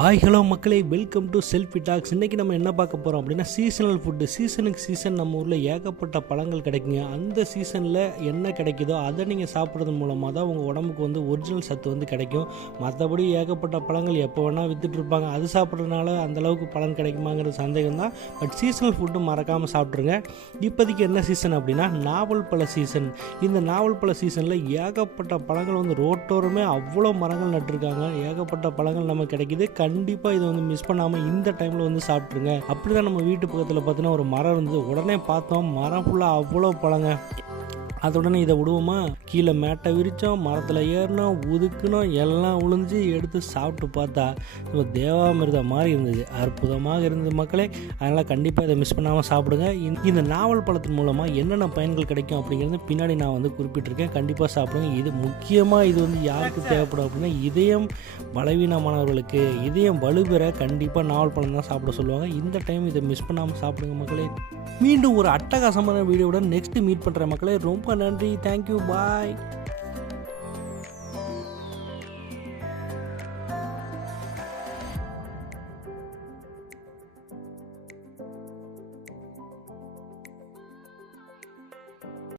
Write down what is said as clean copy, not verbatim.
Hello மக்களே, welcome to selfie tax. இன்றைக்கி நம்ம என்ன பார்க்க போகிறோம் அப்படின்னா சீசனல் ஃபுட்டு. சீசனுக்கு சீசன் நம்ம ஊரில் ஏகப்பட்ட பழங்கள் கிடைக்குங்க. அந்த சீசனில் என்ன கிடைக்குதோ அதை நீங்கள் சாப்பிட்றது மூலமாக தான் உங்கள் உடம்புக்கு ஒரிஜினல் சத்து கிடைக்கும். மற்றபடி ஏகப்பட்ட பழங்கள் எப்போ வேணால் விற்றுட்ருப்பாங்க. அது சாப்பிட்றதுனால அந்தளவுக்கு பலன் கிடைக்குமாங்கிற சந்தேகம் தான். பட் சீசனல் ஃபுட்டு மறக்காமல் சாப்பிட்ருங்க. இப்போதைக்கு என்ன சீசன் அப்படின்னா நாவல் பழ சீசன். இந்த நாவல் பழ சீசனில் ஏகப்பட்ட பழங்கள் ரோட்டோரமே அவ்வளோ மரங்கள் நட்டுருக்காங்க. ஏகப்பட்ட பழங்கள் நமக்கு கிடைக்கிது. கண்டிப்பாக இதை மிஸ் பண்ணாமல் இந்த டைமில் சாப்பிட்ருங்க. அப்படி தான் நம்ம வீட்டு பக்கத்தில் பார்த்தீங்கன்னா ஒரு மரம் இருந்தது. உடனே பார்த்தோம், மரம் ஃபுல்லாக அவ்வளோ பழங்க. அதோடனே இதை விடுவோமா, கீழே மேட்டை விரித்தோம், மரத்தில் ஏறினோம், உதுக்கணும், எல்லாம் உளுந்து எடுத்து சாப்பிட்டு பார்த்தா இப்போ தேவாமிர்தம் மாதிரி இருந்தது. அற்புதமாக இருந்தது மக்களே. அதனால் கண்டிப்பாக இதை மிஸ் பண்ணாமல் சாப்பிடுங்க. இந்த நாவல் பழத்தின் மூலமாக என்னென்ன பயன்கள் கிடைக்கும் அப்படிங்கிறது பின்னாடி நான் குறிப்பிட்டிருக்கேன். கண்டிப்பாக சாப்பிடுங்க. இது முக்கியமாக இது யாருக்கு தேவைப்படும் அப்படின்னா இதயம் பலவீனமானவர்களுக்கு, இதயம் வலுப்பெற கண்டிப்பாக நாவல் பழம் தான் சாப்பிட சொல்லுவாங்க. இந்த டைம் இதை மிஸ் பண்ணாமல் சாப்பிடுங்க மக்களே. மீண்டும் ஒரு அட்டகாசமான வீடியோவுடன் நெக்ஸ்ட் மீட் பண்ணுற மக்களே. ரொம்ப நன்றி. தேங்க்யூ. பாய்.